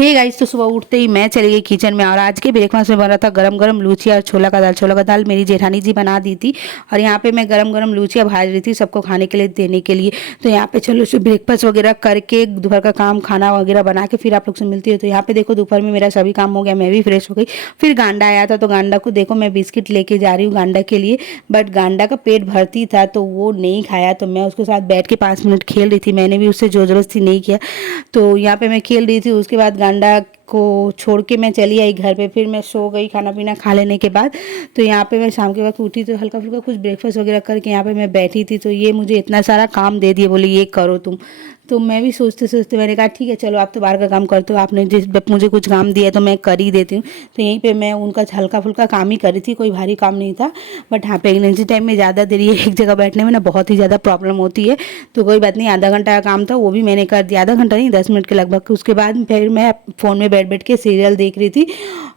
Hey guys, तो सुबह उठते ही मैं चली गई किचन में और आज के ब्रेकफास्ट में बना था गरम गरम लूचिया और छोला का दाल मेरी जेठानी जी बना दी थी। और यहाँ पे मैं गरम गरम लूचिया भाज रही थी सबको खाने के लिए देने के लिए। तो यहाँ पे चलो ब्रेकफास्ट वगैरह करके दोपहर का काम खाना वगैरह बना के फिर आप लोग से मिलती है। तो यहाँ पे देखो दोपहर में मेरा सभी काम हो गया, मैं भी फ्रेश हो गई। फिर गांडा आया था तो गांडा को देखो मैं बिस्किट लेके जा रही हूँ गांडा के लिए, बट गांडा का पेट भरती था तो वो नहीं खाया। तो मैं उसके साथ बैठ के 5 मिनट खेल रही थी, मैंने भी उससे जोर जबरदस्ती नहीं किया। तो यहाँ पे मैं खेल रही थी, उसके बाद गांडा को छोड़ के मैं चली आई घर पे। फिर मैं सो गई खाना पीना खा लेने के बाद। तो यहाँ पे मैं शाम के वक्त उठी तो हल्का फुल्का कुछ ब्रेकफास्ट वगैरह करके यहाँ पे मैं बैठी थी। तो ये मुझे इतना सारा काम दे दिए, बोले ये करो तुम। तो मैं भी सोचते सोचते मैंने कहा ठीक है चलो आप तो बाहर का काम करते हो, आपने जिस मुझे कुछ काम दिया है तो मैं कर ही देती हूँ। तो यहीं पे मैं उनका हल्का फुल्का काम ही कर रही थी, कोई भारी काम नहीं था। बट हाँ, प्रेगनेंसी टाइम में ज़्यादा देर ये एक जगह बैठने में ना बहुत ही ज़्यादा प्रॉब्लम होती है। तो कोई बात नहीं, आधा घंटा का काम था वो भी मैंने कर दिया, आधा घंटा नहीं 10 मिनट के लगभग। उसके बाद फिर मैं फ़ोन में बैठ बैठ के सीरियल देख रही थी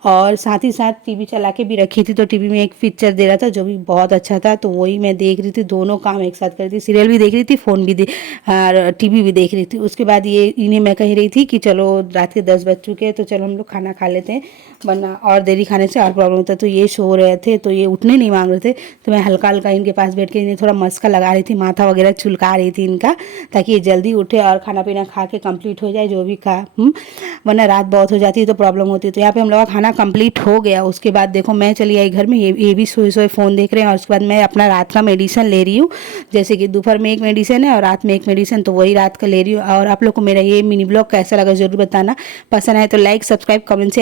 और साथ ही साथ टीवी चला के भी रखी थी। तो टीवी में एक पिक्चर दे रहा था जो भी बहुत अच्छा था, तो वही मैं देख रही थी। दोनों काम एक साथ कर रही थी, सीरियल भी देख रही थी, फ़ोन भी और टीवी भी देख रही थी। उसके बाद ये इन्हें मैं कह रही थी कि चलो रात के 10 बज चुके हैं तो चलो हम लोग खाना खा लेते हैं, वरना और देरी खाने से और प्रॉब्लम होता है। तो ये सो रहे थे तो ये उठने नहीं मांग रहे थे। तो मैं हल्का हल्का इनके पास बैठ के इन्हें थोड़ा मस्का लगा रही थी, माथा वगैरह चुलका रही थी इनका, ताकि ये जल्दी उठे और खाना पीना खा के कंप्लीट हो जाए जो भी खा, वरना रात बहुत हो जाती है तो प्रॉब्लम होती है। तो यहाँ पे हम लोग का खाना कंप्लीट हो गया। उसके बाद देखो मैं चली आई घर में, ये भी सोए सोए फ़ोन देख रहे हैं। और उसके बाद मैं अपना रात का मेडिसिन ले रही हूँ, जैसे कि दोपहर में एक मेडिसिन है और रात में एक मेडिसिन, तो वही रात का ले रही हूँ। और आप लोग को मेरा ये मिनी ब्लॉग कैसा लगा ज़रूर बताना, पसंद आए तो लाइक सब्सक्राइब कमेंट शेयर